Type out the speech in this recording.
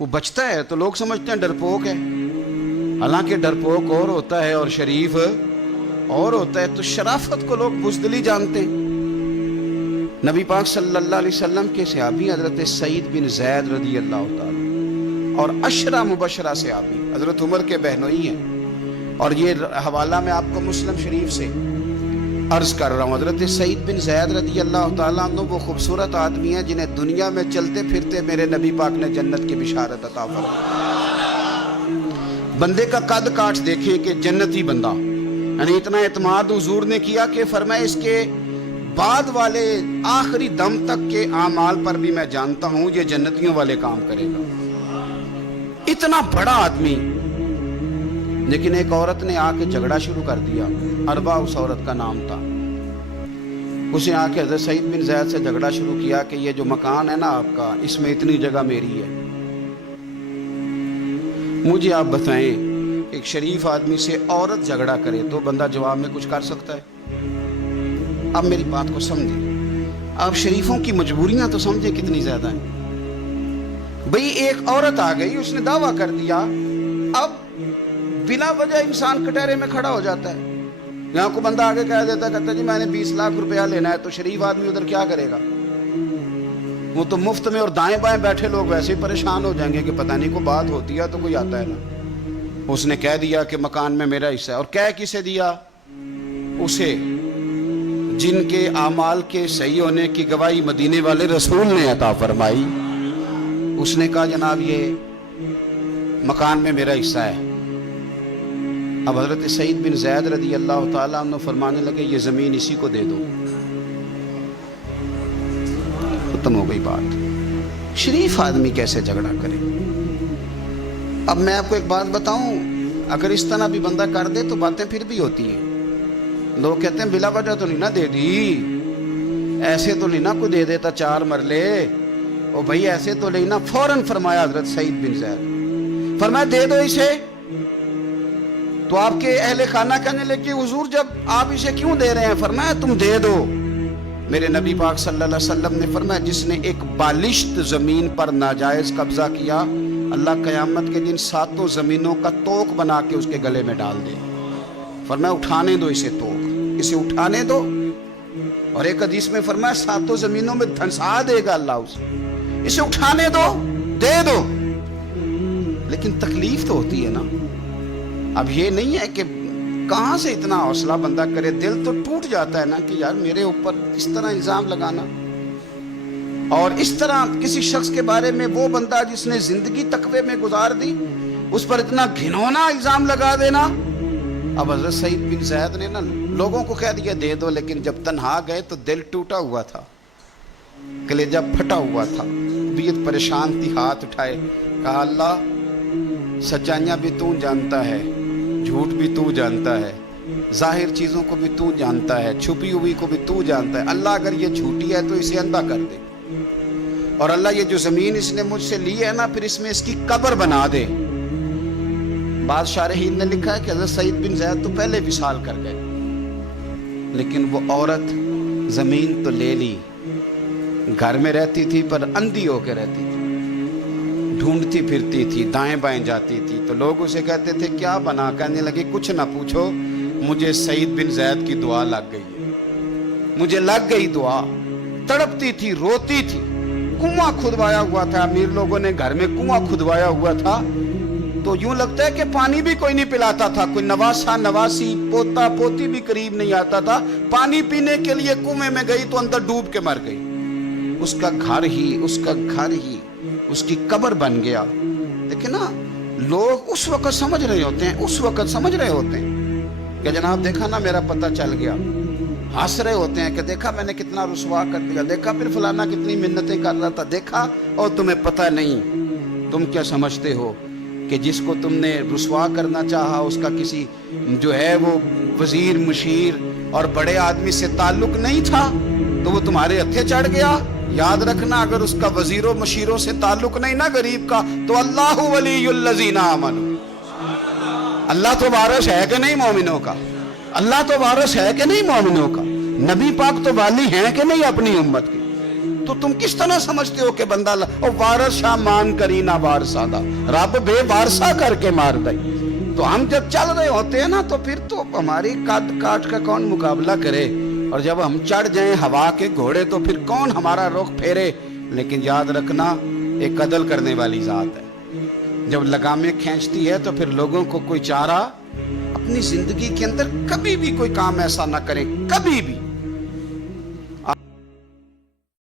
وہ بچتا ہے تو لوگ سمجھتے ہیں ڈرپوک ہے، حالانکہ ڈرپوک اور ہوتا ہے اور شریف اور ہوتا ہے۔ تو شرافت کو لوگ بزدلی جانتے ہیں۔ نبی پاک صلی اللہ علیہ وسلم کے صحابی حضرت سعید بن زید رضی اللہ تعالی اور عشرہ مبشرہ صحابی حضرت عمر کے بہنوئی ہیں، اور یہ حوالہ میں آپ کو مسلم شریف سے عرض کر رہا ہوں۔ حضرت سعید بن زید رضی اللہ تعالیٰ عنہ وہ خوبصورت آدمی ہیں جنہیں دنیا میں چلتے پھرتے میرے نبی پاک نے جنت کی بشارت عطا فرمائی۔ بندے کا قد کاٹ دیکھیں کہ جنتی بندہ، یعنی اتنا اعتماد حضور نے کیا کہ فرمایا اس کے بعد والے آخری دم تک کے اعمال پر بھی میں جانتا ہوں یہ جنتیوں والے کام کرے گا۔ اتنا بڑا آدمی، لیکن ایک عورت نے آ کے جھگڑا شروع کر دیا۔ اربا اس عورت کا نام تھا۔ اس نے آ کے حضرت سعید بن زید سے جھگڑا شروع کیا کہ یہ جو مکان ہے نا آپ کا، اس میں اتنی جگہ میری ہے، مجھے آپ بتائیں ایک شریف آدمی سے عورت جھگڑا کرے تو بندہ جواب میں کچھ کر سکتا ہے؟ اب میری بات کو سمجھیں، آپ شریفوں کی مجبوریاں تو سمجھیں کتنی زیادہ ہیں۔ بھئی ایک عورت آ گئی، اس نے دعویٰ کر دیا، اب بلا وجہ انسان کٹہرے میں کھڑا ہو جاتا ہے۔ یہاں کو بندہ آگے کہہ دیتا ہے، کہتا ہے جی میں نے 20 لاکھ روپیہ لینا ہے، تو شریف آدمی ادھر کیا کرے گا؟ وہ تو مفت میں، اور دائیں بائیں بیٹھے لوگ ویسے ہی پریشان ہو جائیں گے کہ پتہ نہیں کوئی بات ہوتی ہے تو کوئی آتا ہے نا۔ اس نے کہہ دیا کہ مکان میں میرا حصہ ہے، اور کہہ کسے دیا؟ اسے جن کے اعمال کے صحیح ہونے کی گواہی مدینے والے رسول نے عطا فرمائی۔ اس نے کہا جناب یہ مکان میں میرا حصہ ہے۔ اب حضرت سعید بن زید رضی اللہ تعالیٰ عنہ فرمانے لگے یہ زمین اسی کو دے دو، ختم ہو گئی بات۔ شریف آدمی کیسے جھگڑا کرے؟ اب میں آپ کو ایک بات بتاؤں، اگر اس طرح بھی بندہ کر دے تو باتیں پھر بھی ہوتی ہیں۔ لوگ کہتے ہیں بلا وجہ تو نہیں نہ دے دی، ایسے تو نہیں نہ کوئی دے دیتا 4 مرلے، او بھائی ایسے تو نہیں نہ۔ فوراً فرمایا حضرت سعید بن زید، فرمایا دے دو اسے۔ تو آپ کے اہل خانہ کہنے لگے حضور جب آپ اسے کیوں دے رہے ہیں؟ فرمایا تم دے دو۔ میرے نبی پاک صلی اللہ علیہ وسلم نے فرمایا جس نے ایک بالشت زمین پر ناجائز قبضہ کیا، اللہ قیامت کے دن 7 زمینوں کا توق بنا کے اس کے گلے میں ڈال دے۔ فرمایا اٹھانے دو اسے، توق اسے اٹھانے دو۔ اور ایک حدیث میں فرمایا 7 زمینوں میں دھنسا دے گا اللہ اسے اٹھانے دو، دے دو۔ لیکن تکلیف تو ہوتی ہے نا۔ اب یہ نہیں ہے کہ کہاں سے اتنا حوصلہ بندہ کرے، دل تو ٹوٹ جاتا ہے نا کہ یار میرے اوپر اس طرح الزام لگانا، اور اس طرح کسی شخص کے بارے میں وہ بندہ جس نے زندگی تقوی میں گزار دی اس پر اتنا گھنونا الزام لگا دینا۔ اب حضرت سعید بن زید نے نا لوگوں کو کہہ دیا دے دو، لیکن جب تنہا گئے تو دل ٹوٹا ہوا تھا، کلیجہ پھٹا ہوا تھا، طبیعت پریشان تھی، ہاتھ اٹھائے، کہا اللہ سچائیاں بھی تو جانتا ہے، جھوٹ بھی تو جانتا ہے، ظاہر چیزوں کو بھی تو جانتا ہے، چھپی ہوئی کو بھی تو جانتا ہے۔ اللہ اگر یہ جھوٹی ہے تو اسے اندھا کر دے، اور اللہ یہ جو زمین اس نے مجھ سے لی ہے نا پھر اس میں اس کی قبر بنا دے۔ بعض شارحین نے لکھا ہے کہ حضرت سعید بن زید تو پہلے وصال کر گئے، لیکن وہ عورت زمین تو لے لی، گھر میں رہتی تھی پر اندھی ہو کے رہتی تھی، ڈھونڈتی پھرتی تھی، دائیں بائیں جاتی تھی۔ تو لوگ اسے کہتے تھے کیا بنا؟ کہنے لگے کچھ نہ پوچھو، مجھے سعید بن زید کی دعا لگ گئی ہے، مجھے لگ گئی دعا۔ تڑپتی تھی، روتی تھی، کنواں کھدوایا ہوا تھا، امیر لوگوں نے گھر میں کنواں کھدوایا ہوا تھا، تو یوں لگتا ہے کہ پانی بھی کوئی نہیں پلاتا تھا، کوئی نواسا نواسی پوتا پوتی بھی قریب نہیں آتا تھا۔ پانی پینے کے لیے کنویں میں گئی تو اندر ڈوب کے مر گئی۔ اس کا گھر ہی اس کی قبر بن گیا۔ دیکھیں نا لوگ اس وقت سمجھ رہے ہوتے ہیں کہ جناب دیکھا نا میرا پتہ چل گیا، ہنس رہے ہوتے ہیں کہ دیکھا میں نے کتنا رسوا کر دیا، دیکھا پھر فلانا کتنی منتیں کر رہا تھا، دیکھا، اور تمہیں پتہ نہیں۔ تم کیا سمجھتے ہو کہ جس کو تم نے رسوا کرنا چاہا اس کا کسی جو ہے وہ وزیر مشیر اور بڑے آدمی سے تعلق نہیں تھا تو وہ تمہارے ہتھے چڑھ گیا؟ یاد رکھنا اگر اس کا وزیروں مشیروں سے تعلق نہیں نا غریب کا، تو اللہ ولی الذین آمنوا، اللہ تو وارث ہے کہ نہیں مومنوں کا؟ اللہ تو وارث ہے کہ نہیں مومنوں کا؟ نبی پاک تو والی ہیں کہ نہیں اپنی امت کے؟ تو تم کس طرح سمجھتے ہو کہ بندہ اور وارث شاہ مان کری نہ وارثہ دا رب بے وارثہ کر کے مار دئی. تو ہم جب چل رہے ہوتے ہیں نا تو پھر تو ہماری قد کاٹ کا کون مقابلہ کرے, اور جب ہم چڑھ جائیں ہوا کے گھوڑے تو پھر کون ہمارا رخ پھیرے. لیکن یاد رکھنا ایک عدل کرنے والی ذات ہے, جب لگامیں کھینچتی ہے تو پھر لوگوں کو کوئی چارہ, اپنی زندگی کے اندر کبھی بھی کوئی کام ایسا نہ کریں, کبھی بھی